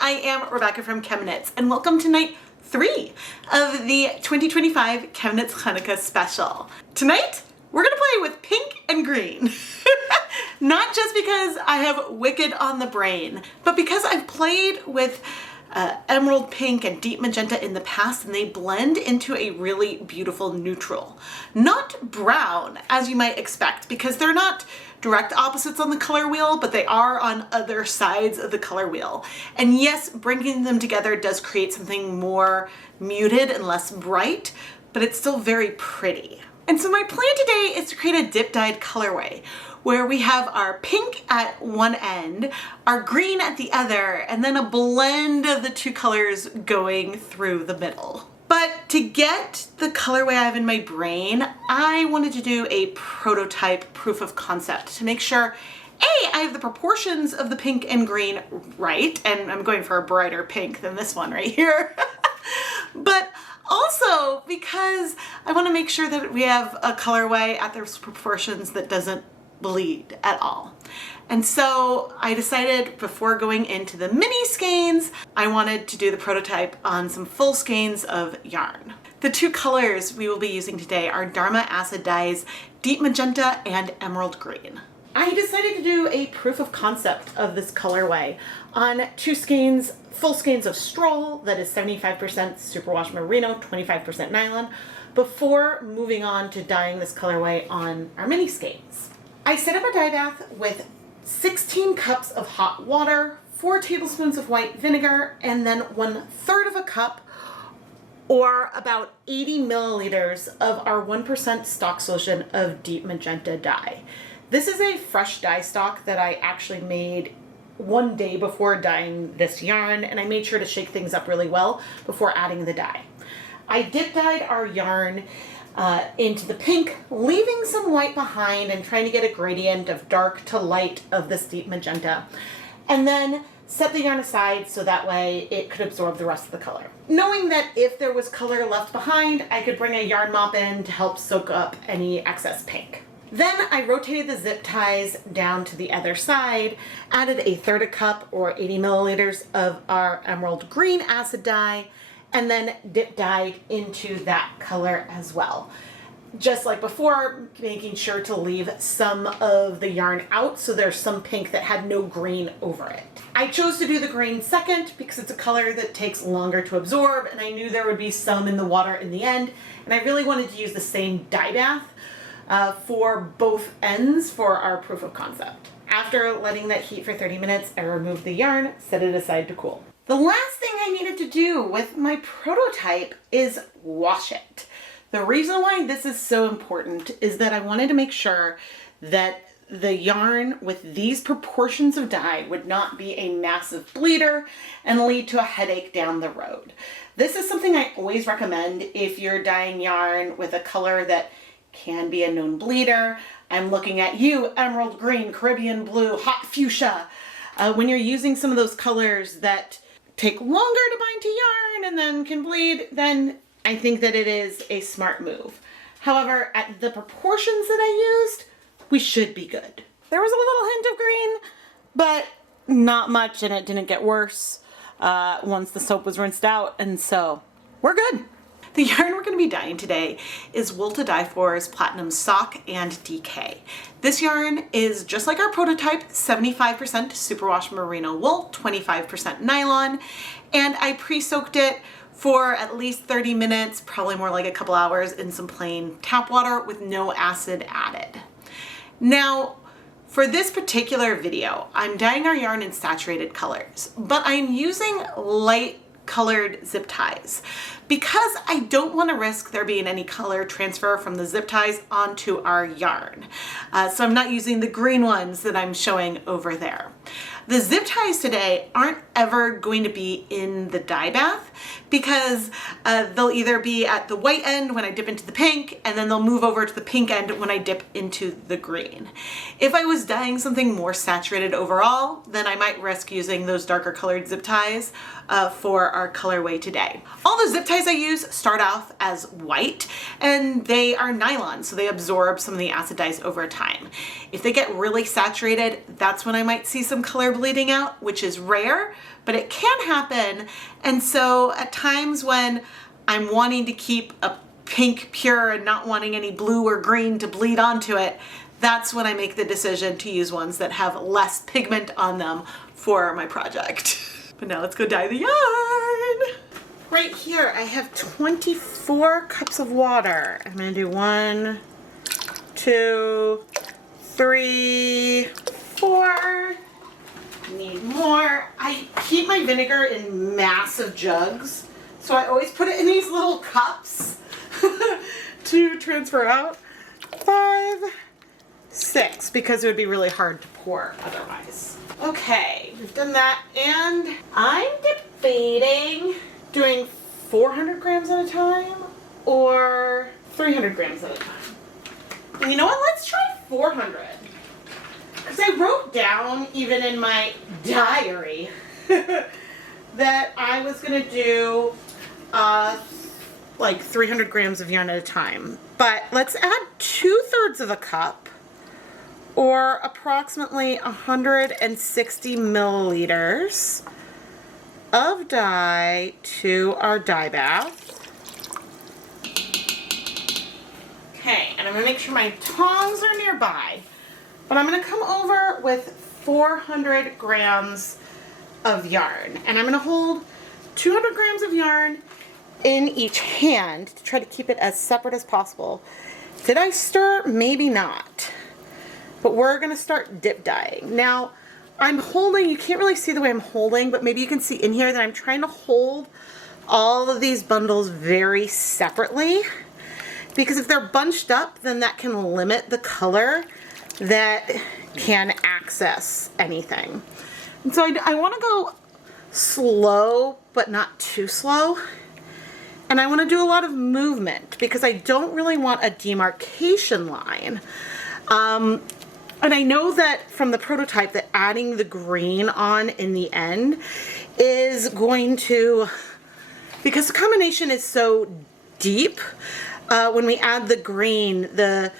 I am Rebecca from ChemKnits, and welcome to night 3 of the 2025 ChemKnits Chanukah special. Tonight, we're gonna play with pink and green. Not just because I have Wicked on the brain, but because I've played with emerald pink and deep magenta in the past, and they blend into a really beautiful neutral. Not brown, as you might expect, because they're not direct opposites on the color wheel, but they are on other sides of the color wheel. And yes, bringing them together does create something more muted and less bright, but it's still very pretty. And so my plan today is to create a dip dyed colorway where we have our pink at one end, our green at the other, and then a blend of the two colors going through the middle. But to get the colorway I have in my brain, I wanted to do a prototype proof of concept to make sure I have the proportions of the pink and green right, and I'm going for a brighter pink than this one right here. But also because I want to make sure that we have a colorway at those proportions that doesn't bleed at all. And so I decided before going into the mini skeins, I wanted to do the prototype on some full skeins of yarn. The two colors we will be using today are Dharma Acid Dyes Deep Magenta and Emerald Green. I decided to do a proof of concept of this colorway on two skeins, full skeins of Stroll that is 75% superwash merino, 25% nylon, before moving on to dyeing this colorway on our mini skeins. I set up a dye bath with 16 cups of hot water, 4 tablespoons of white vinegar, and then 1/3 of a cup, or about 80 milliliters of our 1% stock solution of deep magenta dye. This is a fresh dye stock that I actually made one day before dyeing this yarn, and I made sure to shake things up really well before adding the dye. I dip dyed our yarn into the pink, leaving some white behind and trying to get a gradient of dark to light of this deep magenta. And then set the yarn aside so that way it could absorb the rest of the color. Knowing that if there was color left behind, I could bring a yarn mop in to help soak up any excess pink. Then I rotated the zip ties down to the other side, added 1/3 a cup or 80 milliliters of our emerald green acid dye, and then dip dyed into that color as well. Just like before, making sure to leave some of the yarn out so there's some pink that had no green over it. I chose to do the green second because it's a color that takes longer to absorb, and I knew there would be some in the water in the end, and I really wanted to use the same dye bath for both ends for our proof of concept. After letting that heat for 30 minutes, I removed the yarn, set it aside to cool. The last thing I needed to do with my prototype is wash it. The reason why this is so important is that I wanted to make sure that the yarn with these proportions of dye would not be a massive bleeder and lead to a headache down the road. This is something I always recommend if you're dyeing yarn with a color that can be a known bleeder. I'm looking at you, emerald green, Caribbean blue, hot fuchsia. When you're using some of those colors that take longer to bind to yarn and then can bleed, then I think that it is a smart move. However, at the proportions that I used, we should be good. There was a little hint of green, but not much, and it didn't get worse once the soap was rinsed out, and so we're good. The yarn we're going to be dyeing today is Wool to Die For's Platinum Sock and DK. This yarn is just like our prototype, 75% superwash merino wool, 25% nylon, and I pre-soaked it for at least 30 minutes, probably more like a couple hours, in some plain tap water with no acid added. Now, for this particular video, I'm dyeing our yarn in saturated colors, but I'm using light colored zip ties because I don't want to risk there being any color transfer from the zip ties onto our yarn. So I'm not using the green ones that I'm showing over there. The zip ties today aren't ever going to be in the dye bath because they'll either be at the white end when I dip into the pink, and then they'll move over to the pink end when I dip into the green. If I was dyeing something more saturated overall, then I might risk using those darker colored zip ties for our colorway today. All the zip ties I use start off as white, and they are nylon, so they absorb some of the acid dyes over time. If they get really saturated, that's when I might see some color color bleeding out, which is rare, but it can happen. And so at times when I'm wanting to keep a pink pure and not wanting any blue or green to bleed onto it, that's when I make the decision to use ones that have less pigment on them for my project. But now let's go dye the yarn. Right here, I have 24 cups of water. I'm gonna do 1, 2, 3, 4. Need more. I keep my vinegar in massive jugs, so I always put it in these little cups to transfer out. 5, 6, because it would be really hard to pour otherwise. Okay, we've done that, and I'm debating doing 400 grams at a time or 300 grams at a time. And you know what? Let's try 400. Because I wrote down, even in my diary, that I was going to do like 300 grams of yarn at a time. But let's add 2/3 of a cup, or approximately 160 milliliters of dye to our dye bath. Okay, and I'm going to make sure my tongs are nearby. But I'm going to come over with 400 grams of yarn. And I'm going to hold 200 grams of yarn in each hand to try to keep it as separate as possible. Did I stir? Maybe not. But we're going to start dip dyeing. Now, I'm holding, you can't really see the way I'm holding, but maybe you can see in here that I'm trying to hold all of these bundles very separately. Because if they're bunched up, then that can limit the color that can access anything. And so I want to go slow, but not too slow. And I want to do a lot of movement because I don't really want a demarcation line. And I know that from the prototype that adding the green on in the end is going to, because the combination is so deep, when we add the green, the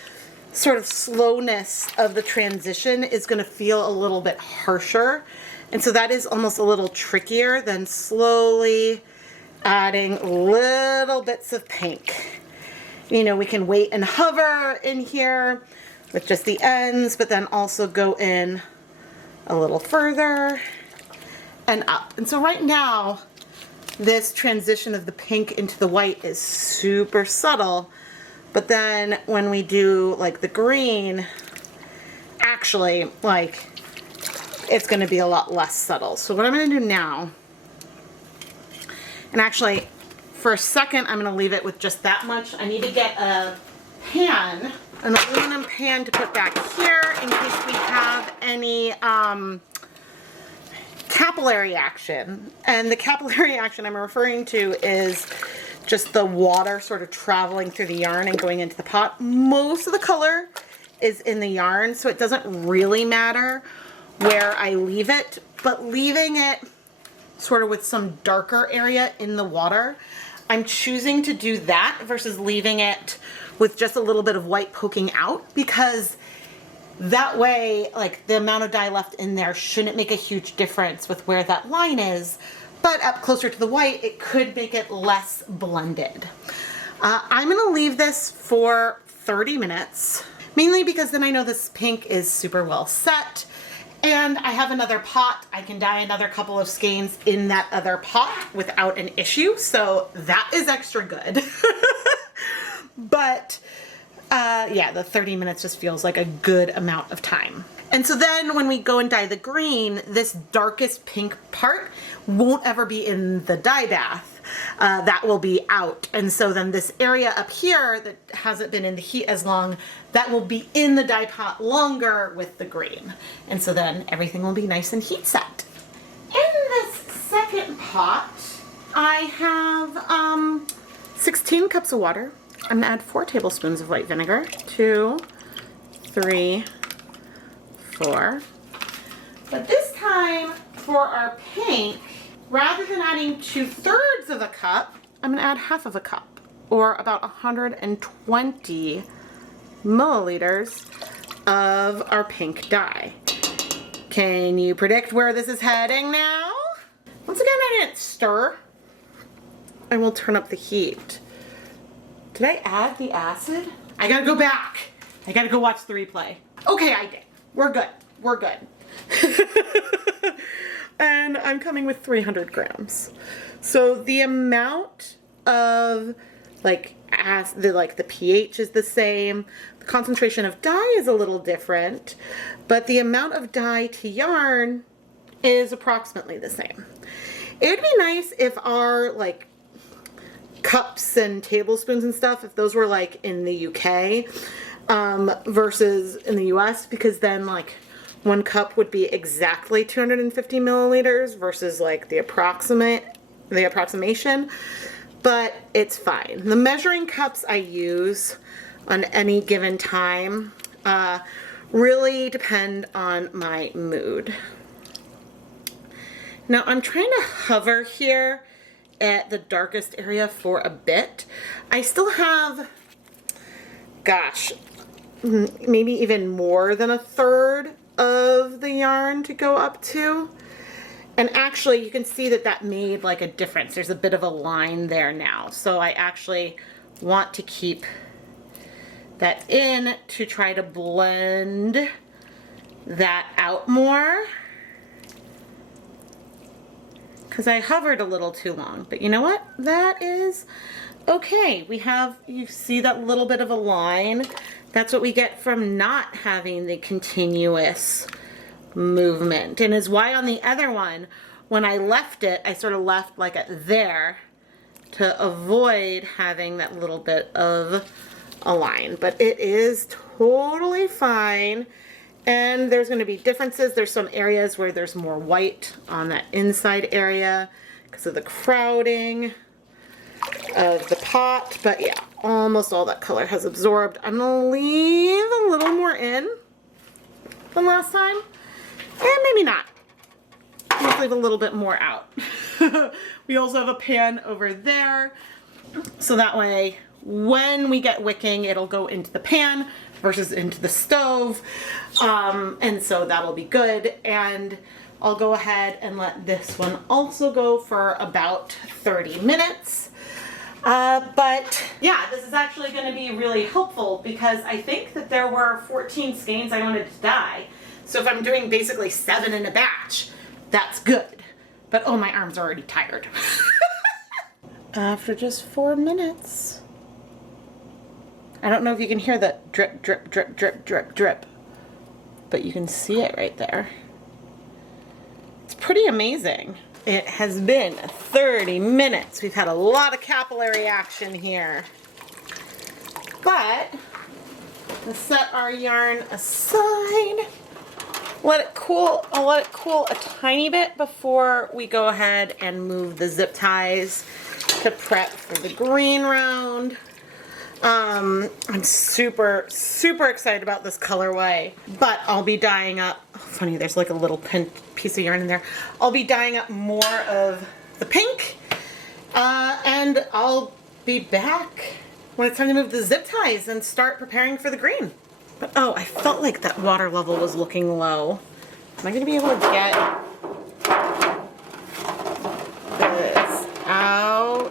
sort of slowness of the transition is going to feel a little bit harsher. And so that is almost a little trickier than slowly adding little bits of pink. You know, we can wait and hover in here with just the ends, but then also go in a little further and up. And so right now, this transition of the pink into the white is super subtle. But then when we do like the green, actually, like, it's going to be a lot less subtle. So what I'm going to do now, and actually for a second I'm going to leave it with just that much. I need to get a pan, an aluminum pan to put back here in case we have any capillary action. And the capillary action I'm referring to is just the water sort of traveling through the yarn and going into the pot. Most of the color is in the yarn, so it doesn't really matter where I leave it, but leaving it sort of with some darker area in the water, I'm choosing to do that versus leaving it with just a little bit of white poking out, because that way, like, the amount of dye left in there shouldn't make a huge difference with where that line is. But up closer to the white, it could make it less blended. I'm going to leave this for 30 minutes, mainly because then I know this pink is super well set, and I have another pot. I can dye another couple of skeins in that other pot without an issue, so that is extra good. But yeah, the 30 minutes just feels like a good amount of time. And so then when we go and dye the green, this darkest pink part won't ever be in the dye bath. That will be out. And so then this area up here that hasn't been in the heat as long, that will be in the dye pot longer with the green. And so then everything will be nice and heat set. In this second pot, I have 16 cups of water. I'm gonna add 4 tablespoons of white vinegar. 2, 3, 4. But this time for our pink, rather than adding 2/3 of a cup, I'm gonna add half of a cup, or about 120 milliliters of our pink dye. Can you predict where this is heading now? Once again, I didn't stir. I will turn up the heat. Did I add the acid? I gotta go back. I gotta go watch the replay. Okay, I did. We're good. We're good. And I'm coming with 300 grams. So the amount of the pH is the same. The concentration of dye is a little different, but the amount of dye to yarn is approximately the same. It would be nice if our cups and tablespoons and stuff, if those were in the UK versus in the US, because then one cup would be exactly 250 milliliters versus the approximation, but it's fine. The measuring cups I use on any given time really depend on my mood. Now I'm trying to hover here at the darkest area for a bit. I still have, gosh, maybe even more than a third of the yarn to go up to. And actually you can see that that made a difference. There's a bit of a line there now. So I actually want to keep that in to try to blend that out more, because I hovered a little too long. But you know what? That is okay. You see that little bit of a line? That's what we get from not having the continuous movement, and is why on the other one, when I left it, I sort of left it there to avoid having that little bit of a line. But it is totally fine, and there's going to be differences. There's some areas where there's more white on that inside area because of the crowding of the pot, but yeah, almost all that color has absorbed. I'm gonna leave a little more in than last time, and maybe not. Let's leave a little bit more out. We also have a pan over there, so that way when we get wicking, it'll go into the pan versus into the stove, and so that'll be good. And I'll go ahead and let this one also go for about 30 minutes. But yeah, this is actually going to be really helpful because I think that there were 14 skeins I wanted to dye. So if I'm doing basically 7 in a batch, that's good. But oh, my arm's already tired. After just 4 minutes. I don't know if you can hear the drip, drip, drip, drip, drip, drip, but you can see it right there. It's pretty amazing. It has been 30 minutes. We've had a lot of capillary action here. But let's set our yarn aside. Let it cool. I'll let it cool a tiny bit before we go ahead and move the zip ties to prep for the green round. I'm super excited about this colorway, but I'll be dyeing up, oh, funny, there's a little piece of yarn in there. I'll be dyeing up more of the pink, and I'll be back when it's time to move the zip ties and start preparing for the green. But oh, I felt like that water level was looking low. Am I going to be able to get this out?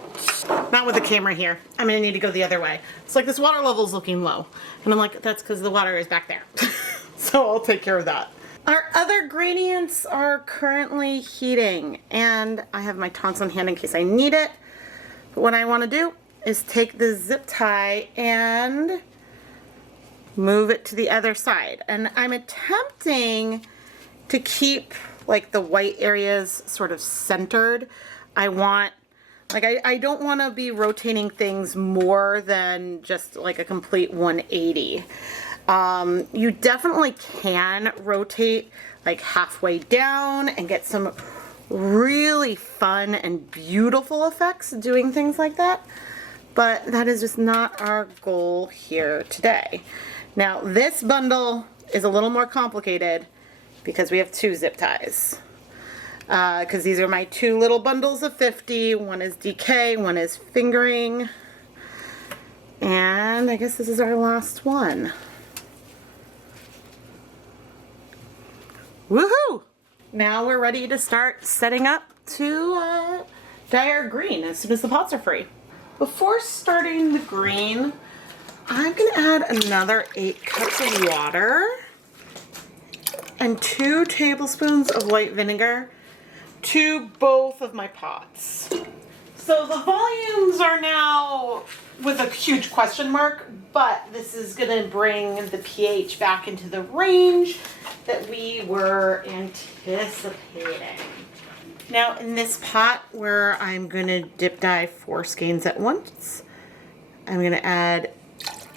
Not with the camera here. I'm going to need to go the other way. It's this water level's looking low. And I'm like, that's because the water is back there. So I'll take care of that. Our other gradients are currently heating, and I have my tongs on hand in case I need it. But what I want to do is take the zip tie and move it to the other side. And I'm attempting to keep the white areas sort of centered. I want, I don't want to be rotating things more than just a complete 180. You definitely can rotate halfway down and get some really fun and beautiful effects doing things like that, but that is just not our goal here today. Now this bundle is a little more complicated because we have 2 zip ties. Because these are my 2 little bundles of 50. One is DK, one is fingering. And I guess this is our last one. Woohoo! Now we're ready to start setting up to dye our green as soon as the pots are free. Before starting the green, I'm gonna add another 8 cups of water and 2 tablespoons of white vinegar to both of my pots. So the volumes are now with a huge question mark, but this is gonna bring the pH back into the range that we were anticipating. Now in this pot where I'm gonna dip dye 4 skeins at once, I'm gonna add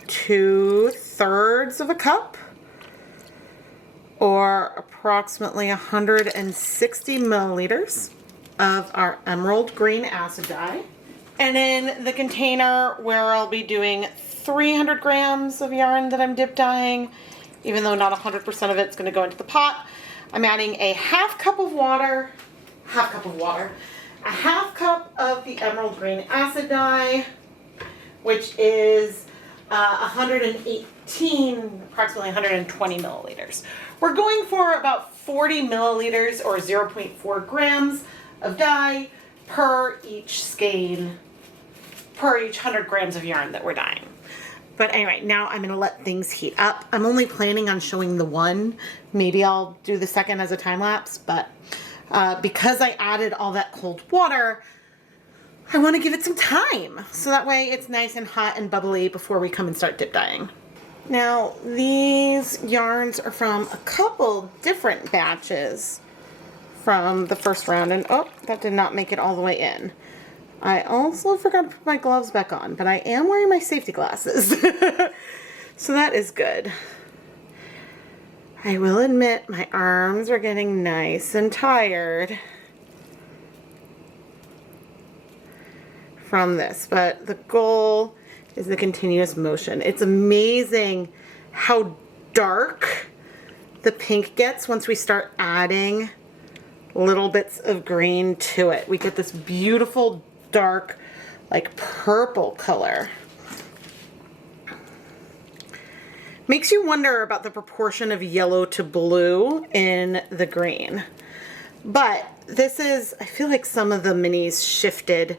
2/3 of a cup, or approximately 160 milliliters of our emerald green acid dye. And in the container where I'll be doing 300 grams of yarn that I'm dip dyeing, even though not 100% of it's going to go into the pot, I'm adding a half cup of water, a half cup of the emerald green acid dye, which is 118, approximately 120 milliliters. We're going for about 40 milliliters or 0.4 grams of dye per each skein, per each 100 grams of yarn that we're dyeing. But anyway, now I'm gonna let things heat up. I'm only planning on showing the one. Maybe I'll do the second as a time lapse, but because I added all that cold water, I want to give it some time, so that way it's nice and hot and bubbly before we come and start dip dyeing. Now, these yarns are from a couple different batches from the first round, and oh, that did not make it all the way in. I also forgot to put my gloves back on, but I am wearing my safety glasses, so that is good. I will admit my arms are getting nice and tired from this, but the goal is the continuous motion. It's amazing how dark the pink gets once we start adding little bits of green to it. We get this beautiful dark, like purple color. Makes you wonder about the proportion of yellow to blue in the green. But this is, I feel like some of the minis shifted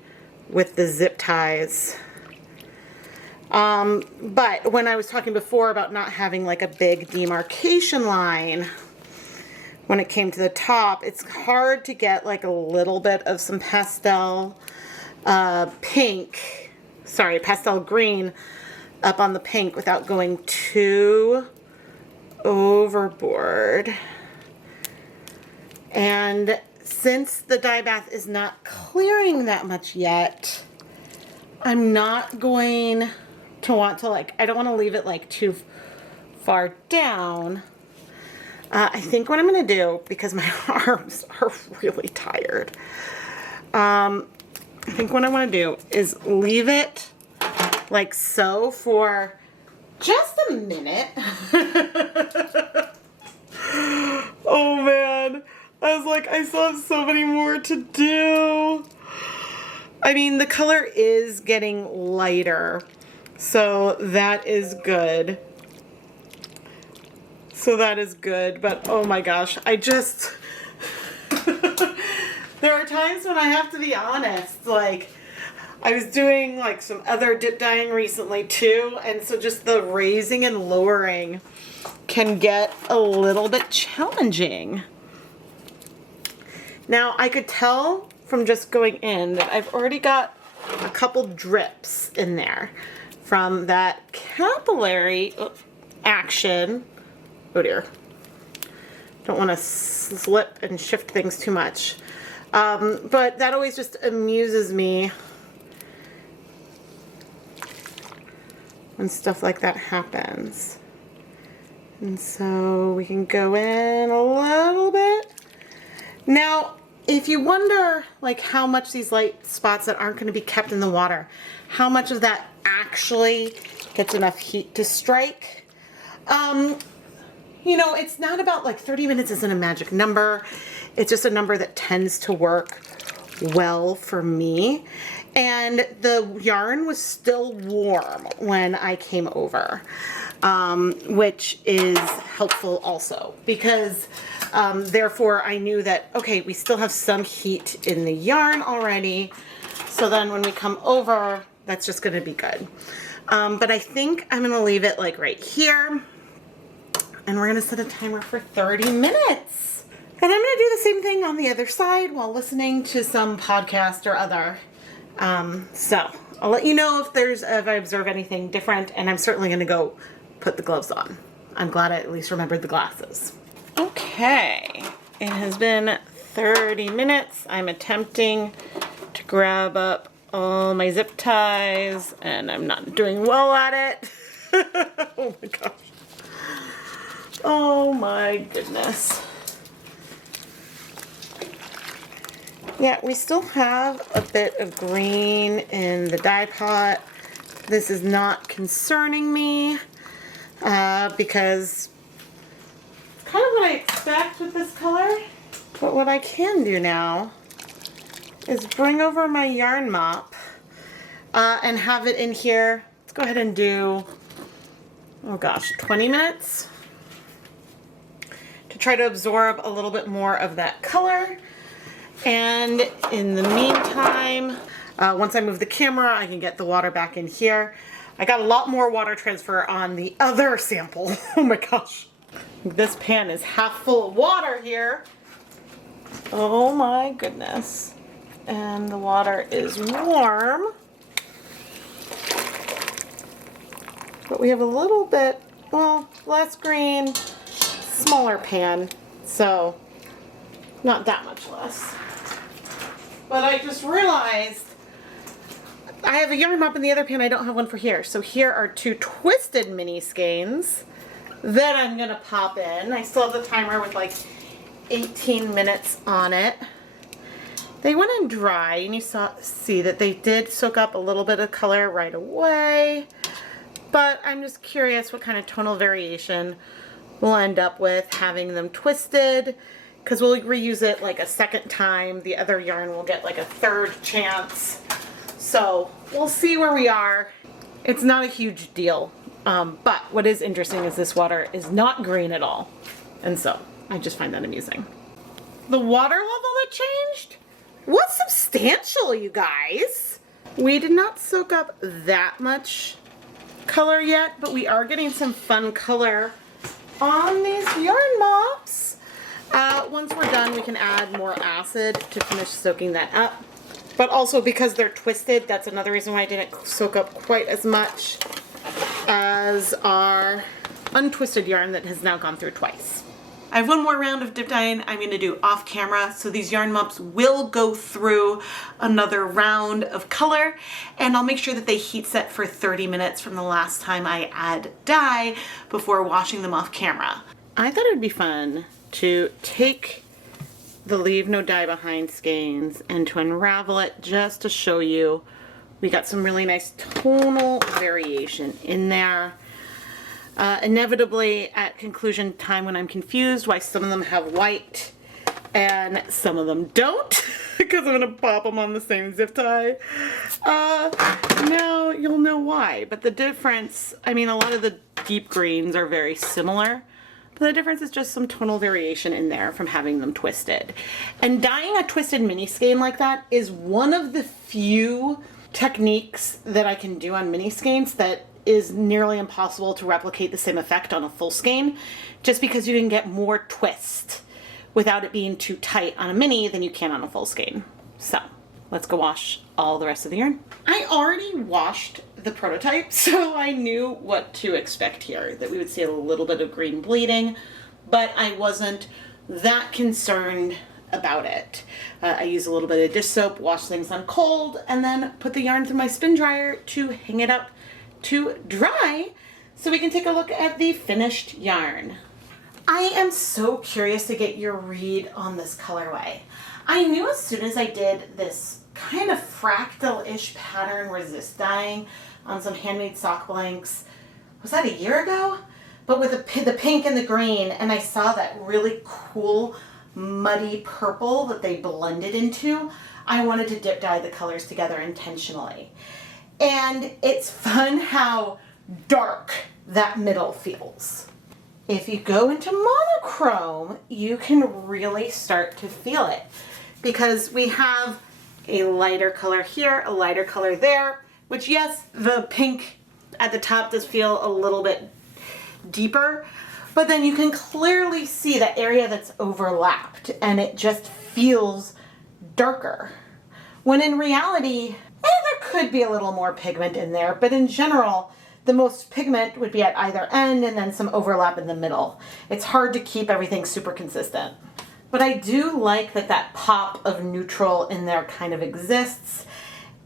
with the zip ties. But when I was talking before about not having like a big demarcation line when it came to the top, it's hard to get like a little bit of some pastel pastel green up on the pink without going too overboard. And since the dye bath is not clearing that much yet, I'm not going to want to I don't want to leave it like too far down. I think what I'm going to do, because my arms are really tired, I think what I want to do is leave it like so for just a minute. Oh man. I was like, I still have so many more to do. I mean, the color is getting lighter, so that is good. But oh my gosh, I just, there are times when I have to be honest, like, I was doing like some other dip dyeing recently too, and so just the raising and lowering can get a little bit challenging. Now, I could tell from just going in that I've already got a couple drips in there from that capillary action. Oh dear. Don't want to slip and shift things too much. But that always just amuses me when stuff like that happens. And so we can go in a little bit. Now, if you wonder like how much these light spots that aren't going to be kept in the water, how much of that actually gets enough heat to strike, you know, it's not about like 30 minutes isn't a magic number. It's just a number that tends to work well for me. And the yarn was still warm when I came over, which is helpful also because Therefore, I knew that, okay, we still have some heat in the yarn already. So then when we come over, that's just gonna be good. But I think I'm gonna leave it like right here. And we're gonna set a timer for 30 minutes. And I'm gonna do the same thing on the other side while listening to some podcast or other. So I'll let you know if I observe anything different, and I'm certainly gonna go put the gloves on. I'm glad I at least remembered the glasses. Okay, it has been 30 minutes. I'm attempting to grab up all my zip ties, and I'm not doing well at it. Oh my gosh. Oh my goodness. Yeah, we still have a bit of green in the dye pot. This is not concerning me because it's kind of what I expect with this color. But what I can do now is bring over my yarn mop and have it in here. Let's go ahead and do, oh gosh, 20 minutes to try to absorb a little bit more of that color. And in the meantime, once I move the camera, I can get the water back in here. I got a lot more water transfer on the other sample. Oh my gosh. This pan is half full of water here. Oh my goodness. And the water is warm. But we have a little bit, well, less green, smaller pan, so not that much less. But I just realized I have a yarn mop in the other pan. I don't have one for here. So here are 2 twisted mini skeins that I'm gonna pop in. I still have the timer with like 18 minutes on it. They went in dry, and you see that they did soak up a little bit of color right away. But I'm just curious what kind of tonal variation we'll end up with having them twisted, because we'll reuse it like a second time. The other yarn will get like a third chance. So we'll see where we are. It's not a huge deal. But what is interesting is this water is not green at all. And so I just find that amusing. The water level that changed was substantial, you guys. We did not soak up that much color yet, but we are getting some fun color on these yarn mops. Once we're done, we can add more acid to finish soaking that up. But also because they're twisted, that's another reason why I didn't soak up quite as much as our untwisted yarn that has now gone through twice. I have one more round of dip dyeing I'm going to do off camera, so these yarn mops will go through another round of color, and I'll make sure that they heat set for 30 minutes from the last time I add dye before washing them off camera. I thought it would be fun to take the Leave No Dye Behind skeins and to unravel it just to show you we got some really nice tonal variation in there. Inevitably at conclusion time when I'm confused why some of them have white and some of them don't, because I'm gonna pop them on the same zip tie. Now you'll know why, but the difference, I mean, a lot of the deep greens are very similar, but the difference is just some tonal variation in there from having them twisted. And dyeing a twisted mini skein like that is one of the few techniques that I can do on mini skeins that is nearly impossible to replicate the same effect on a full skein, just because you can get more twist without it being too tight on a mini than you can on a full skein. So let's go wash all the rest of the yarn. I already washed the prototype, so I knew what to expect here, that we would see a little bit of green bleeding, but I wasn't that concerned about it. I used a little bit of dish soap, washed things on cold, and then put the yarn through my spin dryer to hang it up to dry so we can take a look at the finished yarn. I am so curious to get your read on this colorway. I knew as soon as I did this kind of fractal-ish pattern resist dyeing on some handmade sock blanks, was that a year ago? But with the pink and the green, and I saw that really cool muddy purple that they blended into, I wanted to dip dye the colors together intentionally. And it's fun how dark that middle feels. If you go into monochrome, you can really start to feel it because we have a lighter color here, a lighter color there, which yes, the pink at the top does feel a little bit deeper, but then you can clearly see the area that's overlapped and it just feels darker. When in reality, there could be a little more pigment in there, but in general, the most pigment would be at either end and then some overlap in the middle. It's hard to keep everything super consistent. But I do like that that pop of neutral in there kind of exists.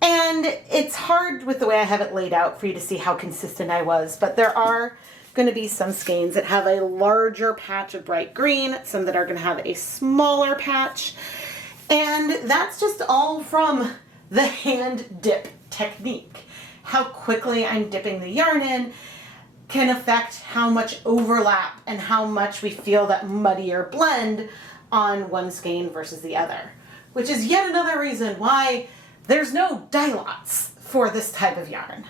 And it's hard with the way I have it laid out for you to see how consistent I was, but there are going to be some skeins that have a larger patch of bright green, some that are going to have a smaller patch. And that's just all from the hand dip technique. How quickly I'm dipping the yarn in can affect how much overlap and how much we feel that muddier blend on one skein versus the other, which is yet another reason why there's no dye lots for this type of yarn.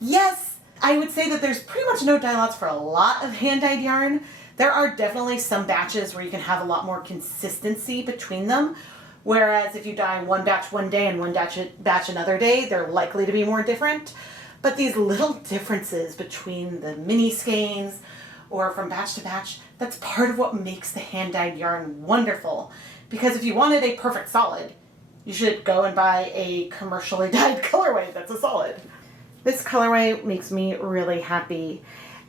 Yes, I would say that there's pretty much no dye lots for a lot of hand-dyed yarn. There are definitely some batches where you can have a lot more consistency between them, whereas if you dye one batch one day and one batch another day, they're likely to be more different. But these little differences between the mini skeins or from batch to batch, that's part of what makes the hand-dyed yarn wonderful. Because if you wanted a perfect solid, you should go and buy a commercially dyed colorway that's a solid. This colorway makes me really happy.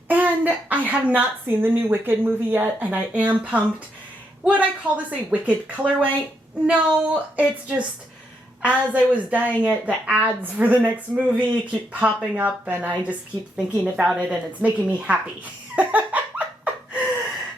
And I have not seen the new Wicked movie yet, and I am pumped. Would I call this a Wicked colorway? No, it's just, as I was dyeing it, the ads for the next movie keep popping up and I just keep thinking about it and it's making me happy.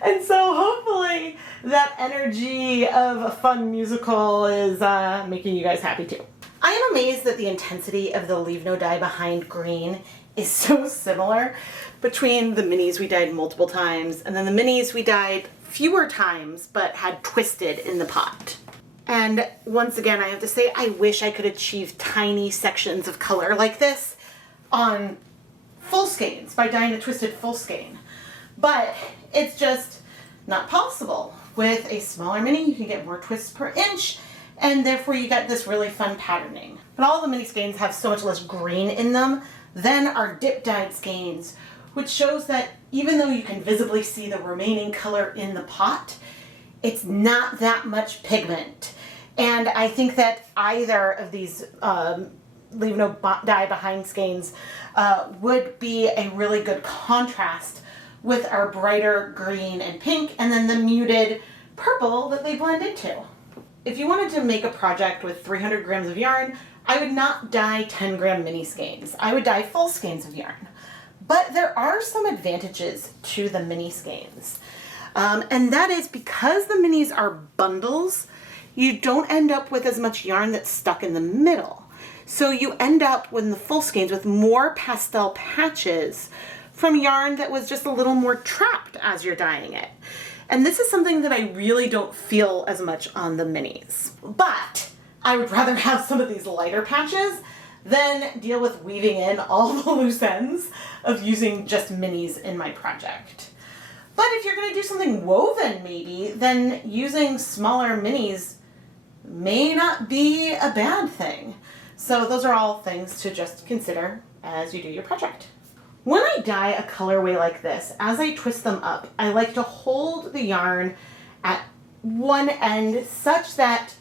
And so hopefully that energy of a fun musical is making you guys happy too. I am amazed that the intensity of the Leave No Dye Behind green is so similar between the minis we dyed multiple times and then the minis we dyed fewer times but had twisted in the pot. And once again, I have to say, I wish I could achieve tiny sections of color like this on full skeins by dyeing a twisted full skein. But it's just not possible. With a smaller mini, you can get more twists per inch, and therefore you get this really fun patterning. But all the mini skeins have so much less green in them than our dip dyed skeins, which shows that even though you can visibly see the remaining color in the pot, it's not that much pigment. And I think that either of these Leave No Dye Behind skeins would be a really good contrast with our brighter green and pink and then the muted purple that they blend into. If you wanted to make a project with 300 grams of yarn, I would not dye 10 gram mini skeins. I would dye full skeins of yarn. But there are some advantages to the mini skeins. And that is because the minis are bundles, you don't end up with as much yarn that's stuck in the middle. So you end up with the full skeins with more pastel patches from yarn that was just a little more trapped as you're dyeing it. And this is something that I really don't feel as much on the minis. But I would rather have some of these lighter patches than deal with weaving in all the loose ends of using just minis in my project. But if you're going to do something woven maybe, then using smaller minis may not be a bad thing. So those are all things to just consider as you do your project. When I dye a colorway like this, as I twist them up, I like to hold the yarn at one end such that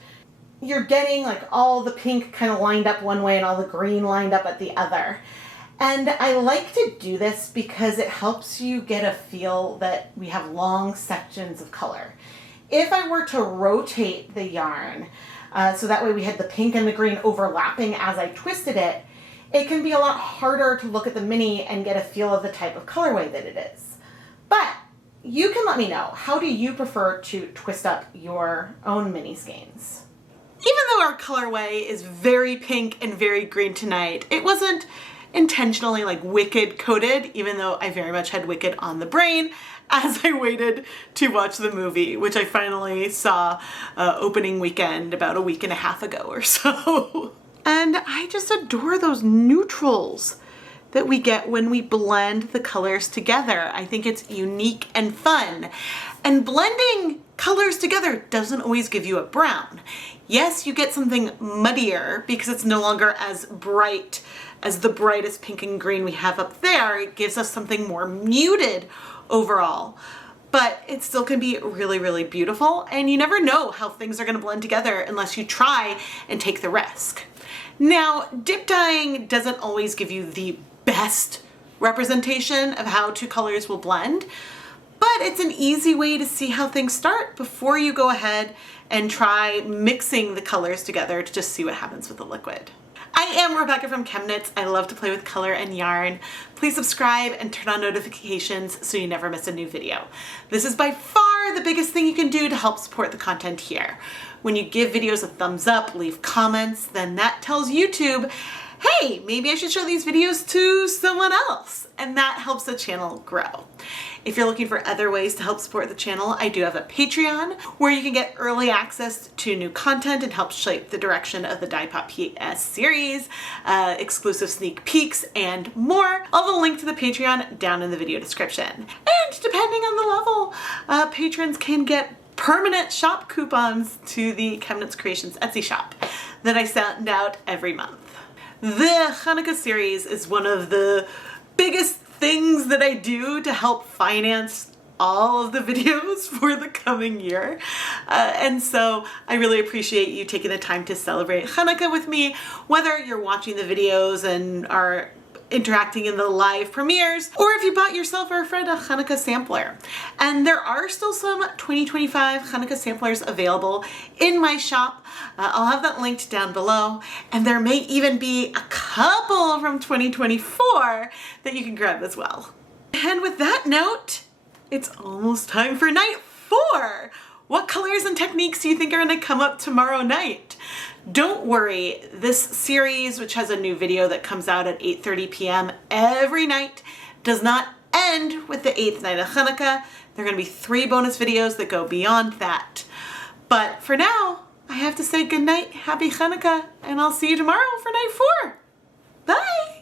you're getting like all the pink kind of lined up one way and all the green lined up at the other. And I like to do this because it helps you get a feel that we have long sections of color. If I were to rotate the yarn, so that way we had the pink and the green overlapping as I twisted it, it can be a lot harder to look at the mini and get a feel of the type of colorway that it is. But you can let me know, how do you prefer to twist up your own mini skeins? Even though our colorway is very pink and very green tonight, it wasn't intentionally like Wicked coded, even though I very much had Wicked on the brain as I waited to watch the movie, which I finally saw opening weekend about a week and a half ago or so. And I just adore those neutrals. that we get when we blend the colors together. I think it's unique and fun. And blending colors together doesn't always give you a brown. Yes, you get something muddier because it's no longer as bright as the brightest pink and green we have up there. It gives us something more muted overall. But it still can be really, really beautiful, and you never know how things are gonna blend together unless you try and take the risk. Now, dip dyeing doesn't always give you the best representation of how two colors will blend, but it's an easy way to see how things start before you go ahead and try mixing the colors together to just see what happens with the liquid. I am Rebecca from ChemKnits. I love to play with color and yarn. Please subscribe and turn on notifications so you never miss a new video. This is by far the biggest thing you can do to help support the content here. When you give videos a thumbs up, leave comments, then that tells YouTube, hey, maybe I should show these videos to someone else, and that helps the channel grow. If you're looking for other ways to help support the channel, I do have a Patreon where you can get early access to new content and help shape the direction of the Dyebath PS series, exclusive sneak peeks, and more. I'll have a link to the Patreon down in the video description. And depending on the level, patrons can get permanent shop coupons to the ChemKnits Creations Etsy shop that I send out every month. The Chanukah series is one of the biggest things that I do to help finance all of the videos for the coming year. And so I really appreciate you taking the time to celebrate Chanukah with me, whether you're watching the videos and are interacting in the live premieres, or if you bought yourself or a friend a Chanukah sampler. And there are still some 2025 Chanukah samplers available in my shop. I'll have that linked down below, and there may even be a couple from 2024 that you can grab as well. And with that note, it's almost time for night 4. What colors and techniques do you think are going to come up tomorrow night? Don't worry, this series, which has a new video that comes out at 8:30 p.m. every night, does not end with the 8th night of Chanukah. There are going to be 3 bonus videos that go beyond that. But for now, I have to say good night, happy Chanukah, and I'll see you tomorrow for night 4. Bye!